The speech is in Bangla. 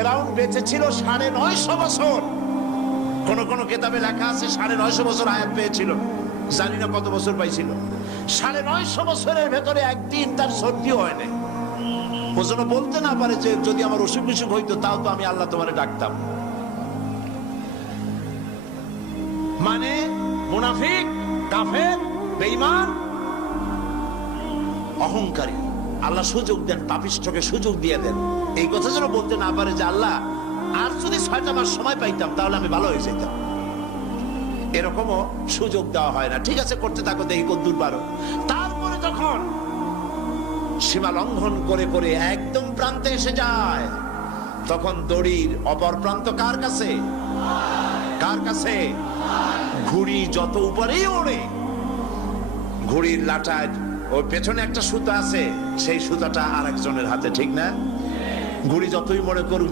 ফেরাউন বেঁচে ছিল 950 বছর। কোন কোন কিতাবে লেখা আছে 950 বছর হায়াত পেয়েছিল, জানি না কত বছর পাইছিল। 950 বছরের ভেতরে একদিন তার সর্দিও হয় নাই। ও যেন বলতে না পারে যে যদি আমার অসুখ বিসুখ হইতো তাও তো আমি আল্লাহ তোমারে ডাকতাম। মানে মুনাফিক, কাফের, বেঈমান, অহংকারী, আল্লাহ সুযোগ দেন, পাপিষ্ঠকে সুযোগ দিয়ে দেন। এই কথা যেন বলতে না পারে যে আল্লাহ আর যদি 6টা মাস সময় পাইতাম তাহলে আমি ভালো হয়ে যেতাম। এরকমও সুযোগ দেওয়া হয় না। ঠিক আছে, করতে থাকো, দেখি কতদূর পারো। তারপরে যখন সীমা লঙ্ঘন করে করে একদম প্রান্তে এসে যায়, তখন দড়ির অপর প্রান্ত কার কাছে? কার কাছে? ঘুড়ি যত উপরেই ওড়ে, ঘুড়ির লাটায় ওই পেছনে একটা সুতা আছে, সেই সুতাটা আরেকজনের হাতে, ঠিক না? ঘুড়ি যতই মনে করুক